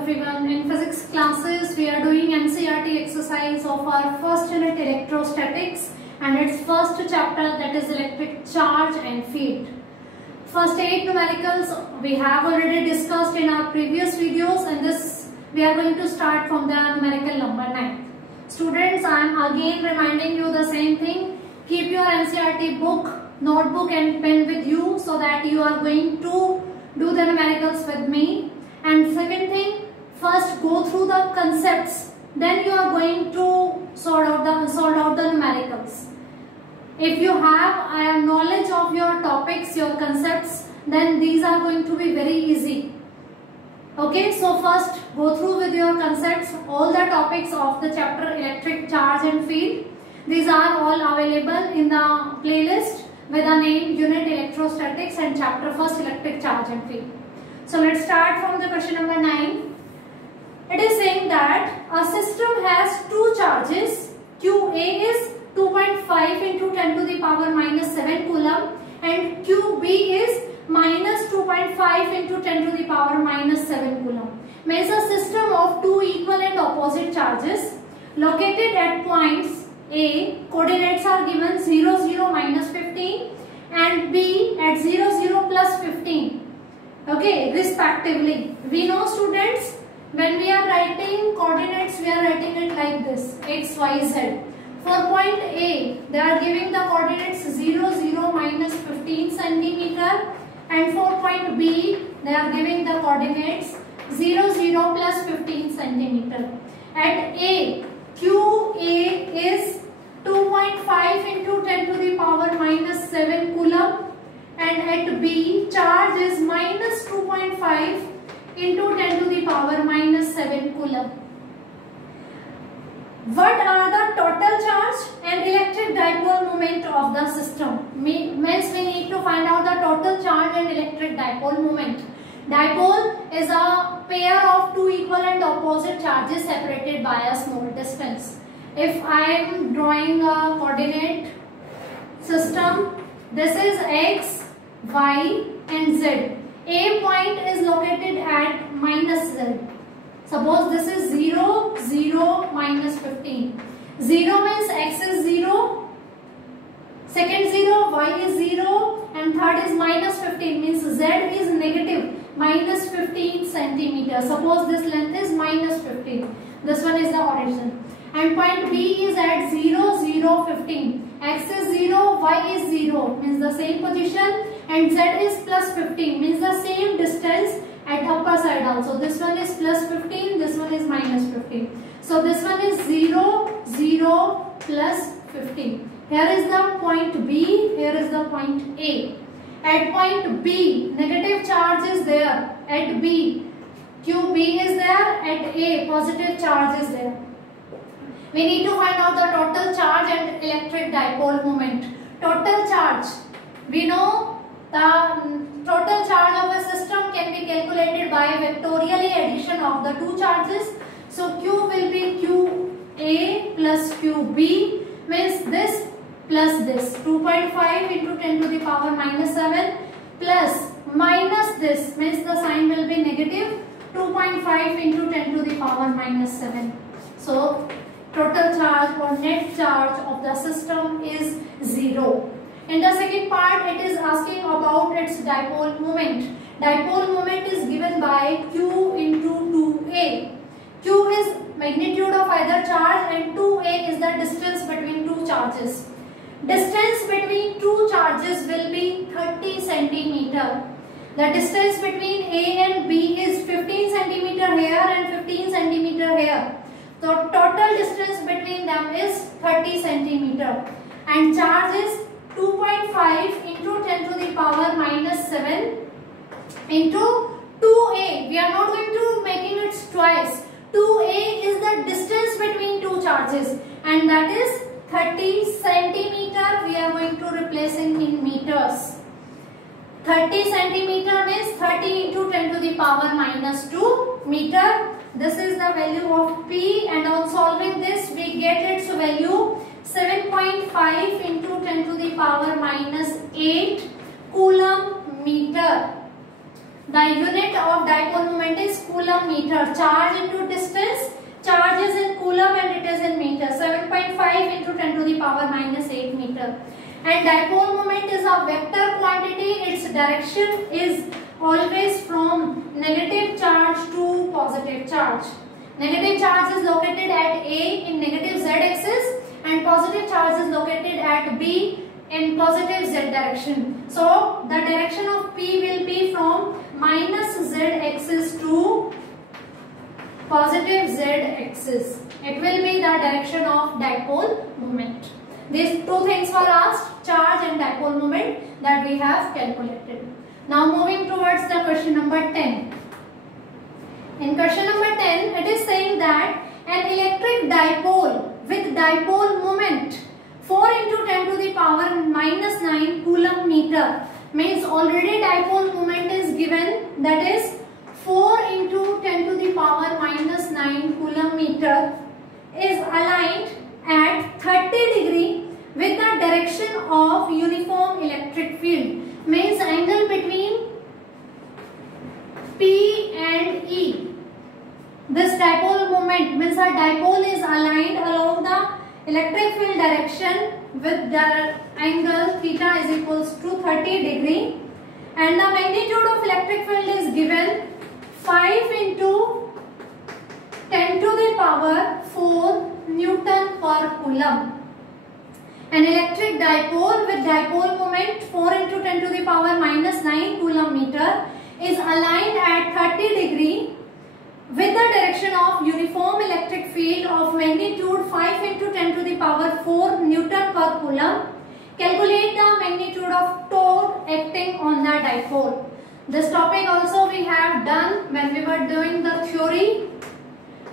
everyone. In physics classes, we are doing NCERT exercise of our first unit electrostatics and its first chapter, that is electric charge and field. First 8 numericals we have already discussed in our previous videos, and this we are going to start from the numerical number 9. Students, I am again reminding you the same thing. Keep your NCERT book, notebook and pen with you so that you are going to do the numericals with me. And second thing, first go through the concepts, then you are going to sort out the numericals. If you have knowledge of your topics, your concepts, then these are going to be very easy. Okay, so first go through with your concepts all the topics of the chapter electric charge and field. These are all available in the playlist with the name unit electrostatics and chapter first electric charge and field. So let's start from the question number 9. It is saying that a system has two charges. QA is 2.5 into 10 to the power minus 7 coulomb and QB is minus 2.5 into 10 to the power minus 7 coulomb. Means a system of two equal and opposite charges located at points A, coordinates are given 0, 0, minus 15 and B at 0, 0, plus 15. Okay, respectively. We know, students, when we are writing coordinates, we are writing it like this, x, y, z. For point A, they are giving the coordinates 0, 0, minus 15 centimeter, and for point B, they are giving the coordinates 0, 0, plus 15 centimeter. At A, QA is 2.5 into 10 to the power minus 7 coulomb, and at B, charge is minus 2.5 into 10 to the power minus 7 coulomb. What are the total charge and electric dipole moment of the system? Means we need to find out the total charge and electric dipole moment. Dipole is a pair of two equal and opposite charges separated by a small distance. If I am drawing a coordinate system, this is x, y and z. A point is located at minus z. Suppose this is 0, 0, minus 15. 0 means x is 0, second 0, y is 0 and third is minus 15 means z is negative minus 15 centimeter. Suppose this length is minus 15. This one is the origin. And point B is at 0, 0, 15. X is 0, y is 0 means the same position, and z is plus 15 means the same distance at upper side also. This one is plus 15, this one is minus 15. So this one is 0, 0, plus 15. Here is the point B, here is the point A. At point B, negative charge is there. At B, QB is there. At A, positive charge is there. We need to find out the total charge and electric dipole moment. Total charge. We know the total charge of a system can be calculated by vectorially addition of the two charges. So Q will be QA plus QB, means this plus this. 2.5 into 10 to the power minus 7 plus minus this, means the sign will be negative. 2.5 into 10 to the power minus 7. So total charge or net charge of the system is 0. In the second part, it is asking about its dipole moment. Dipole moment is given by Q into 2A. Q is magnitude of either charge and 2A is the distance between two charges. Distance between two charges will be 30 centimeter. The distance between A and B is 15 centimeter here and 15 centimeter here. So total distance between them is 30 centimeter and charge is 2.5 into 10 to the power minus 7 into 2A. We are not going to making it twice. 2A is the distance between two charges and that is 30 centimeter. We are going to replace it in meters. 30 centimeter means 30 into 10 to the power minus 2 meter. This is the value of P, and on solving this we get its value 7.5 into 10 to the power minus 8 coulomb meter. The The unit of dipole moment is coulomb meter. Charge into distance, charge is in coulomb and it is in meter. 7.5 into 10 to the power minus 8 meter. And dipole moment is a vector quantity. Its direction is always from negative charge to positive charge. Negative charge is located at A in negative z axis and positive charge is located at B in positive z direction. So the direction of P will be from minus z axis to positive z axis. It will be the direction of dipole moment. These two things were asked, charge and dipole moment, that we have calculated. Now moving towards the question number 10. In question number 10, it is saying that an electric dipole with dipole moment 4 into 10 to the power minus 9 coulomb meter, means already dipole moment is given, that is 4 into 10 to the power minus 9 coulomb meter, is aligned at 30 degree with the direction of uniform electric field, means angle between P and E. This dipole moment means a dipole is aligned along the electric field direction with the angle theta is equals to 30 degree, and the magnitude of electric field is given 5 into 10 to the power 4 Newton per coulomb. An electric dipole with dipole moment 4 into 10 to the power minus 9 coulomb meter is aligned at 30 degree with the direction of uniform electric field of magnitude 5 into 10 to the power 4 Newton per coulomb. Calculate the magnitude of torque acting on the dipole. This topic also we have done when we were doing the theory.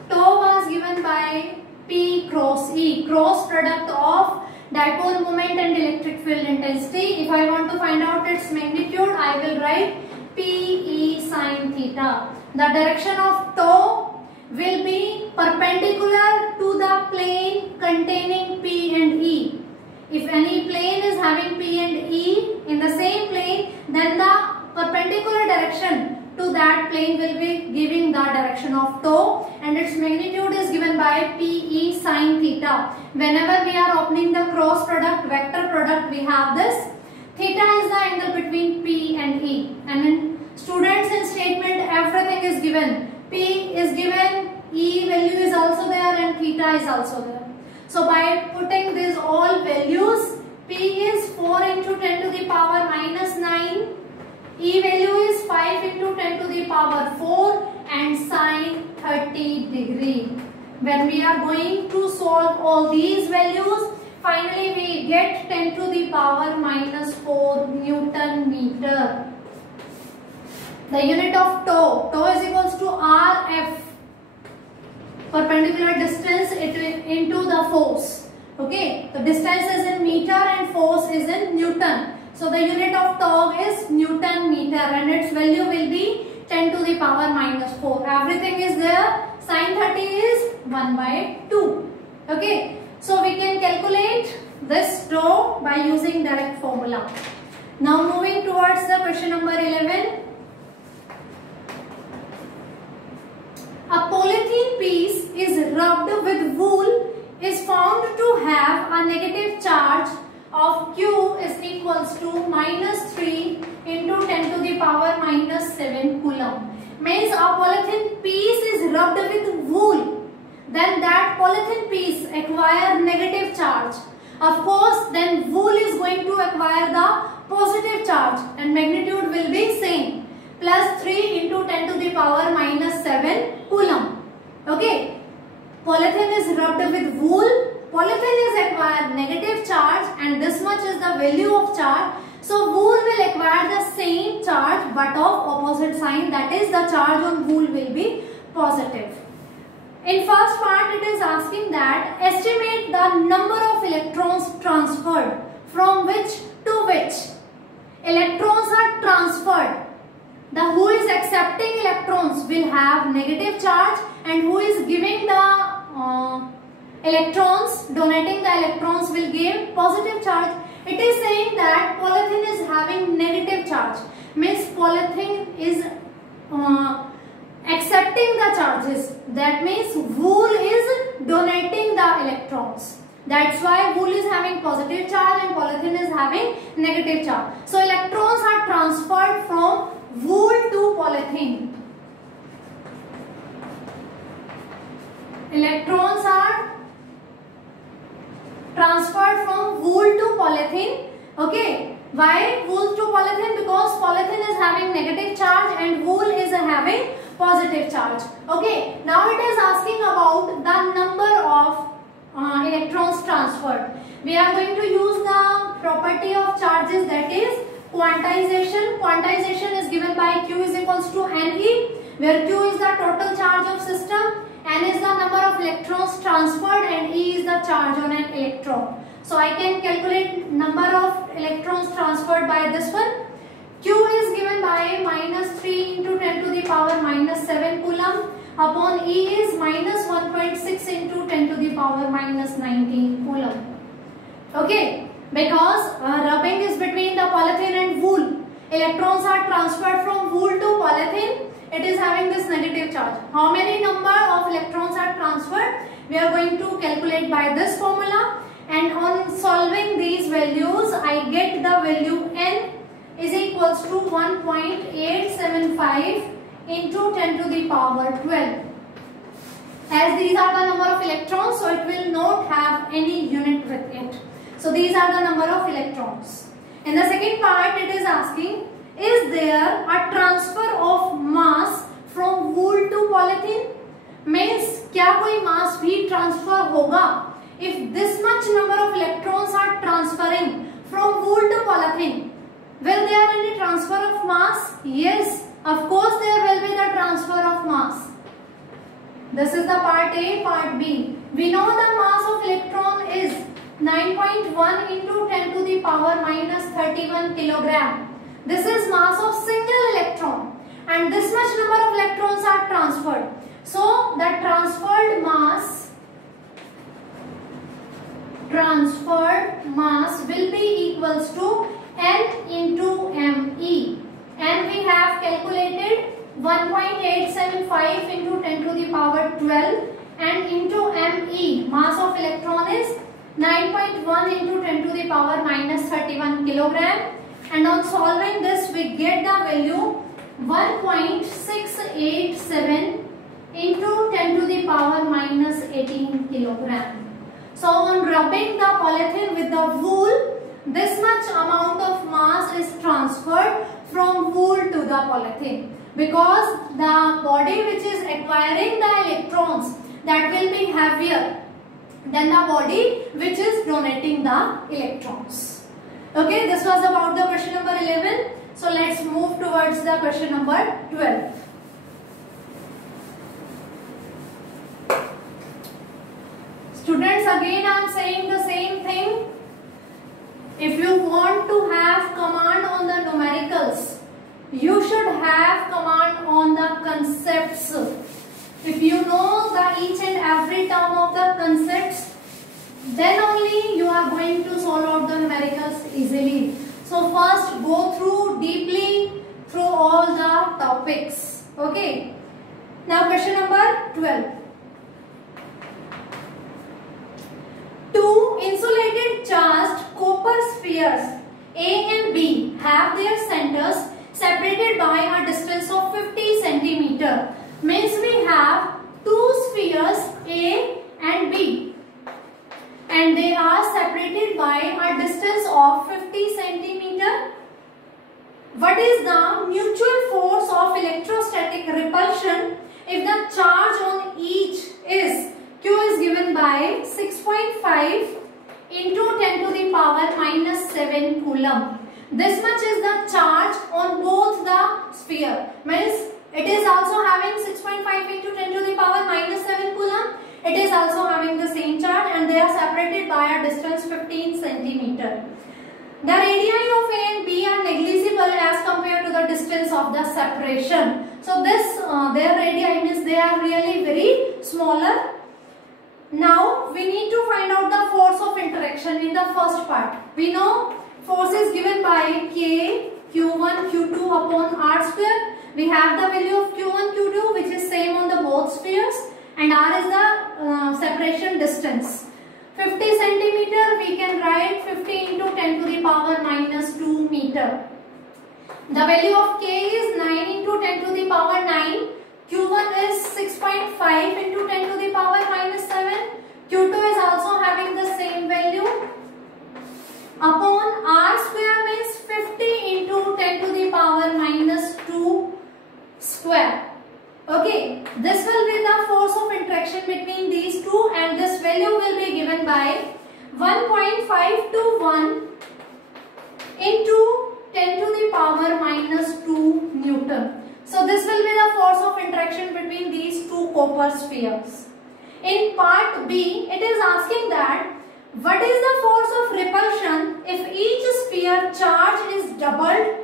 Torque was given by P cross E, cross product of dipole moment and electric field intensity. If I want to find out its magnitude, I will write P E sin theta. The direction of torque will be perpendicular to the plane containing P and E. If any plane is having P and E in the same plane, then the perpendicular direction to that plane will be giving the direction of torque, and its magnitude is given by P E sin theta. Whenever we are opening the cross product, vector product, we have this. Theta is the angle between P and E, and in students in statement everything is given. P is given, E value is also there and theta is also there. So by putting these all values, P is 4 into 10 to the power minus 9, E value is 5 into 10 to the power 4 and sine 30 degree. When we are going to solve all these values, finally we get 10 to the power minus 4 Newton meter. The unit of tau, tau is equals to RF, perpendicular distance into the force. Okay, the distance is in meter and force is in Newton. So the unit of tau is Newton meter and its value will be 10 to the power minus 4. Everything is there. Sin 30 is 1 by 2. Okay, so we can calculate this tau by using direct formula. Now moving towards the question number 11. A polythene piece is rubbed with wool is found to have a negative charge of Q is equals to minus 3 into 10 to the power minus 7 coulomb. Means a polythene piece is rubbed with wool. Then that polythene piece acquire negative charge. Of course, then wool is going to acquire the positive charge and magnitude will be same. Plus 3 into 10 to the power minus 7 coulomb. Okay. Polythene is rubbed with wool. Polythene is acquired negative charge and this much is the value of charge. So wool will acquire the same charge but of opposite sign, that is the charge on wool will be positive. In first part it is asking that estimate the number of electrons transferred from which to which. Electrons are transferred. The who is accepting electrons will have negative charge and who is giving the electrons, donating the electrons will give positive charge. It is saying that polythene is having negative charge. Means polythene is accepting the charges. That means wool is donating the electrons. That's why wool is having positive charge and polythene is having negative charge. So electrons are transferred from wool to polythene. Electrons are transferred from wool to polythene. Okay. Why wool to polythene? Because polythene is having negative charge and wool is having positive charge. Okay. Now it is asking about the number of electrons transferred. We are going to use the property of charges, that is quantization. Quantization is given by Q is equals to Ne, where Q is the total charge of system, N is the number of electrons transferred, and E is the charge on an electron. So I can calculate number of electrons transferred by this one. Q is given by minus 3 into 10 to the power minus 7 coulomb upon E is minus 1.6 into 10 to the power minus 19 coulomb. Okay, because rubbing is between the polythene and wool. Electrons are transferred from wool to polythene. It is having this negative charge. How many number of electrons are transferred? We are going to calculate by this formula. And on solving these values, I get the value N is equals to 1.875 into 10 to the power 12. As these are the number of electrons, so it will not have any unit with it. So these are the number of electrons. In the second part, it is asking, is there a transfer of mass from wool to polythene? Means, क्या कोई mass भी transfer होगा? If this much number of electrons are transferring from wool to polythene, will there any transfer of mass? Yes, of course there will be the transfer of mass. This is the part A, part B. We know the mass of electron is 9.1 into 10 to the power minus 31 kilogram. This is mass of single electron, and this much number of electrons are transferred. So the transferred mass will be equals to N into ME. And we have calculated 1.875 into 10 to the power 12, and into ME, mass of electron is 9.1 into 10 to the power minus 31 kilogram. And on solving this, we get the value 1.687 into 10 to the power minus 18 kilogram. So on rubbing the polythene with the wool, this much amount of mass is transferred from wool to the polythene, because the body which is acquiring the electrons, that will be heavier than the body which is donating the electrons. Okay, this was about the question number 11. So let's move towards the question number 12. Students, again I am saying the same thing. If you want to have command on the numericals, you should have command on the concepts. If you know the each and every term of the concepts, then only you are going to solve out the numericals easily. So first go through deeply through all the topics. Okay. Now question number 12. Two insulated charged copper spheres A and B have their centers separated by a distance of 50 centimeter. Means we have two spheres A and B, and they are separated by a distance of 50 centimeter. What is the mutual force of electrostatic repulsion if the charge on each is Q is given by 6.5 into 10 to the power minus 7 coulomb. This much is the charge on both the sphere. Means it is also having 6.5 into 10 to the power minus 7 coulomb. It is also having the same charge, and they are separated by a distance 15 centimeter. The radii of A and B are negligible as compared to the distance of the separation. So this their radii means they are really very smaller. Now we need to find out the force of interaction in the first part. We know force is given by K, Q1, Q2 upon R square, we have the value of Q1, Q2 which is same on the both spheres, and R is the separation distance. 50 centimeter, we can write 50 into 10 to the power minus 2 meter. The value of K is 9 into 10 to the power 9. Q1 is 6.5 into 10 to the power minus 7. Q2 is also having the same value. Upon R square means 50 into 10 to the power minus 2 square. Okay, this will be the force of interaction between these two, and this value will be given by 1.521 into 10 to the power minus 2 Newton. So this will be the force of interaction between these two copper spheres. In part B, it is asking that what is the force of repulsion if each sphere charge is doubled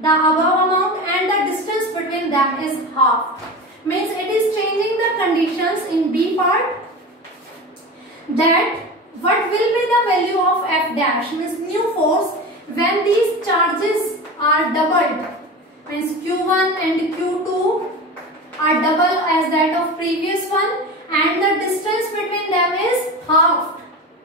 the above amount and the distance between them is half. Means it is changing the conditions in B part, that what will be the value of F dash, means new force, when these charges are doubled, means Q1 and Q2 are double as that of previous one, and the distance between them is half.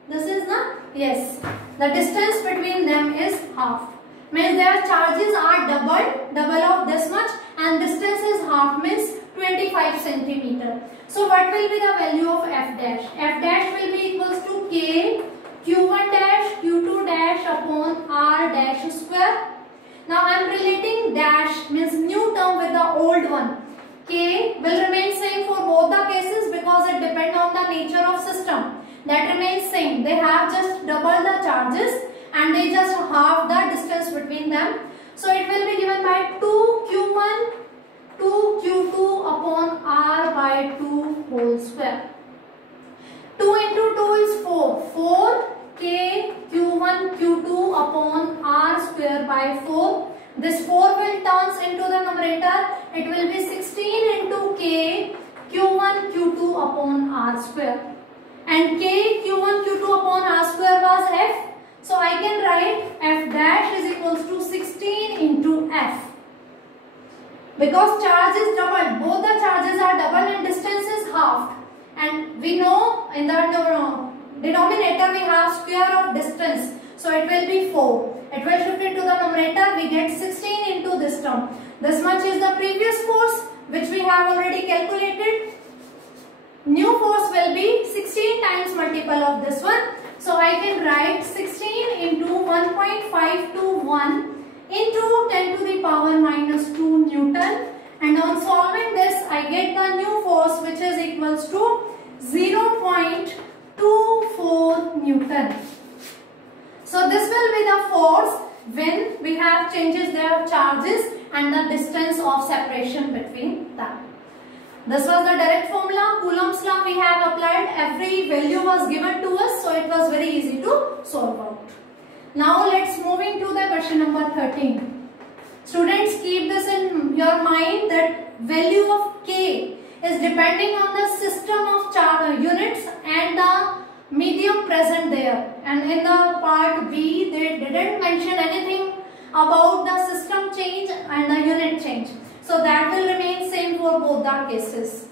This is the, yes, the distance between them is half. Means their charges are double of this much, and distance is half, means 25 centimeter. So what will be the value of F dash? F dash will be equals to K Q1 dash Q2 dash upon R dash square. Now I am relating dash, means new term, with the old one. K will remain same for both the cases because it depends on the nature of system. That remains same. They have just double the charges and they just halve the distance between them. So it will be given by 2Q1 2Q2 upon R by 2 whole square. 2 into 2 is 4. 4K Q1 Q2 upon R square by 4. This 4 will turns into the numerator. It will be 16 into K Q1 Q2 upon R square. And K Q1 Q2 upon R square was F. So I can write F dash is equals to 16 into F. Because charge is doubled, both the charges are double and distance is halved. And we know in the denominator we have square of distance. So it will be 4. It will shift into the numerator. We get 16 into this term. This much is the previous force which we have already calculated. New force will be 16 times multiple of this one. So I can write 16 into 1.521 into 10 to the power minus 2 Newton. And on solving this, I get the new force which is equals to 0.24 Newton. So this will be the force when we have changes their charges and the distance of separation between them. This was the direct formula. Coulomb's law we have applied. Every value was given to us, so it was very easy to solve out. Now let's move into the question number 13. Students, keep this in your mind that value of K is depending on the system of units and the medium present there. And in the part B, they didn't mention anything about the system change and the unit change. So that will remain same for both the cases.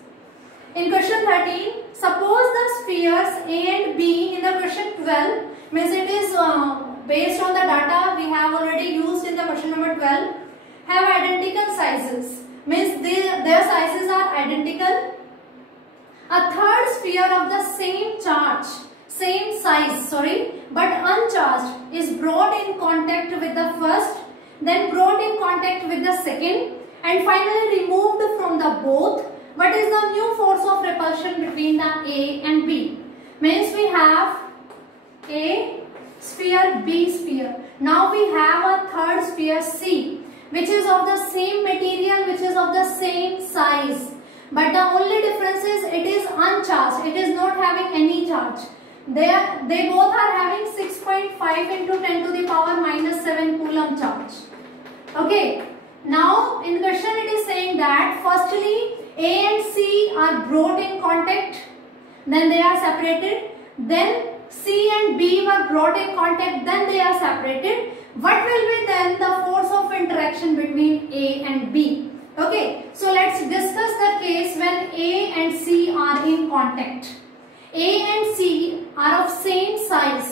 In question 13, suppose the spheres A and B in the question 12, means it is based on the data we have already used in the question number 12, have identical sizes. Means their sizes are identical. A third sphere of the same size, but uncharged is brought in contact with the first, then brought in contact with the second, and finally removed from the both. What is the new force of repulsion between the A and B? Means we have A sphere, B sphere. Now we have a third sphere C, which is of the same material, which is of the same size. But the only difference is it is uncharged. It is not having any charge. They both are having 6.5 into 10 to the power minus 7 Coulomb charge. Okay. Now in question it is saying that firstly A and C are brought in contact, then they are separated. Then C and B were brought in contact, then they are separated. What will be then the force of interaction between A and B? are of same size.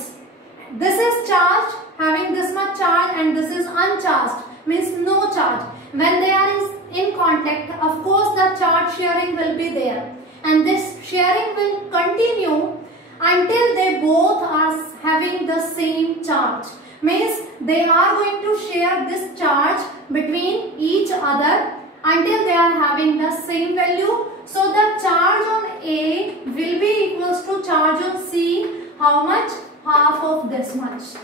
This is charged, having this much charge, and this is uncharged, means no charge. When they are in contact, of course the charge sharing will be there, and this sharing will continue until they both are having the same charge. Means they are going to share this charge between each other until they are having the same value. So the charge on A will be equals to charge on C. How much? Half of this much.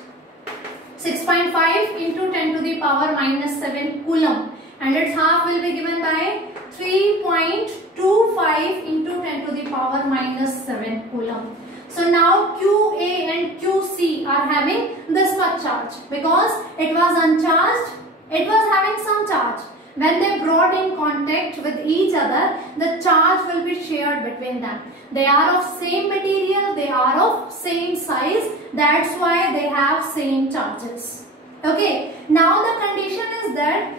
6.5 into 10 to the power minus 7 coulomb, and its half will be given by 3.25 into 10 to the power minus 7 coulomb. So now QA and QC are having this much charge because it was uncharged, it was having some charge. When they brought in contact with each other, the charge will be shared between them. They are of same material, they are of same size, that's why they have same charges. Okay, now the condition is that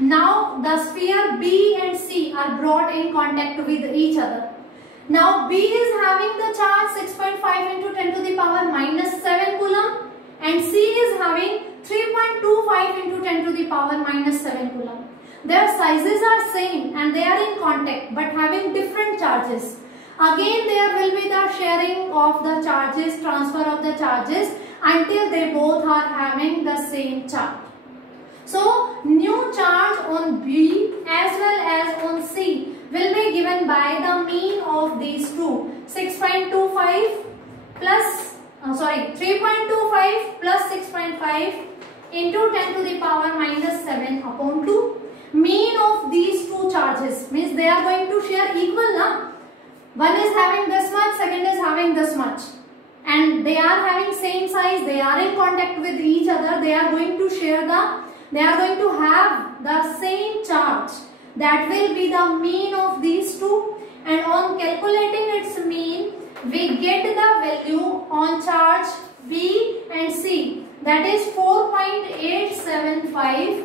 now the sphere B and C are brought in contact with each other. Now B is having the charge 6.5 into 10 to the power minus 7 coulomb, and C is having 3.25 into 10 to the power minus 7 coulomb. Their sizes are same and they are in contact but having different charges. Again there will be the sharing of the charges, transfer of the charges until they both are having the same charge. So new charge on B as well as on C will be given by the mean of these two. 6.25 plus 3.25 plus 6.5 into 10 to the power minus 7 upon 2. Mean of these two charges means they are going to share equal, na? One is having this much, second is having this much, and they are having same size, they are in contact with each other, they are going to share they are going to have the same charge. That will be the mean of these two, and on calculating its mean we get the value on charge B and C, that is 4.875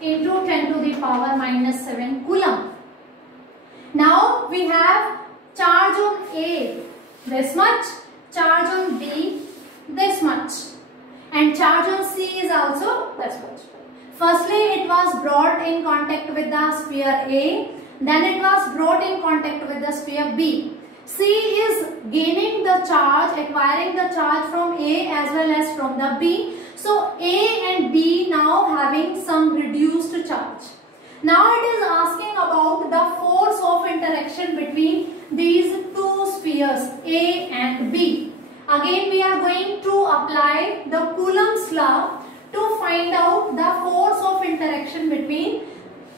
into 10 to the power minus 7 coulomb. Now we have charge on A this much, charge on B this much, and charge on C is also this much. Firstly it was brought in contact with the sphere A, then it was brought in contact with the sphere B. C is gaining the charge, acquiring the charge from A as well as from the B. So A and B now having some reduced charge. Now it is asking about the force of interaction between these two spheres A and B. Again we are going to apply the Coulomb's law to find out the force of interaction between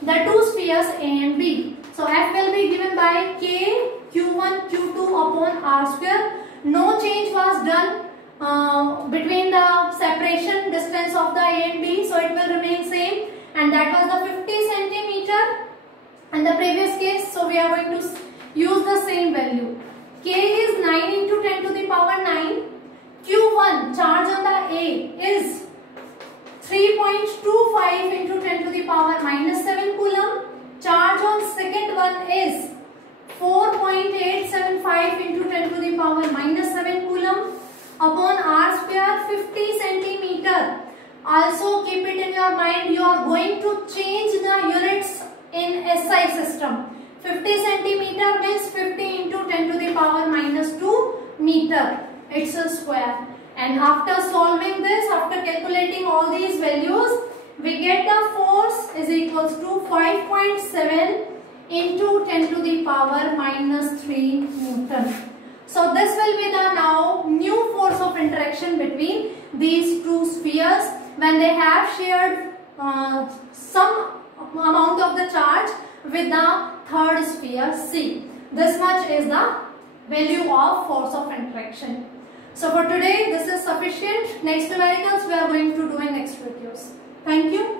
the two spheres A and B. So F will be given by K Q1 Q2 upon R square. No change was done between the separation distance of the A and B, so it will remain same, and that was the 50 centimeter in the previous case. So we are going to use the same value. K is 9 into 10 to the power 9. Q1 charge on the A is 3.25 into 10 to the power minus 7 coulomb. Charge on second one is 4.875 into 10 to the power minus 7 coulomb upon R square 50 centimeter. Also keep it in your mind, you are going to change the units in SI system. 50 centimeter means 50 into 10 to the power minus 2 meter. It's a square. And after solving this, after calculating all these values, we get the force is equals to 5.7 into 10 to the power minus 3 Newton. So this will be the now new force of interaction between these two spheres when they have shared some amount of the charge with the third sphere C. This much is the value of force of interaction. So for today this is sufficient. Next numericals we are going to do in next videos. Thank you.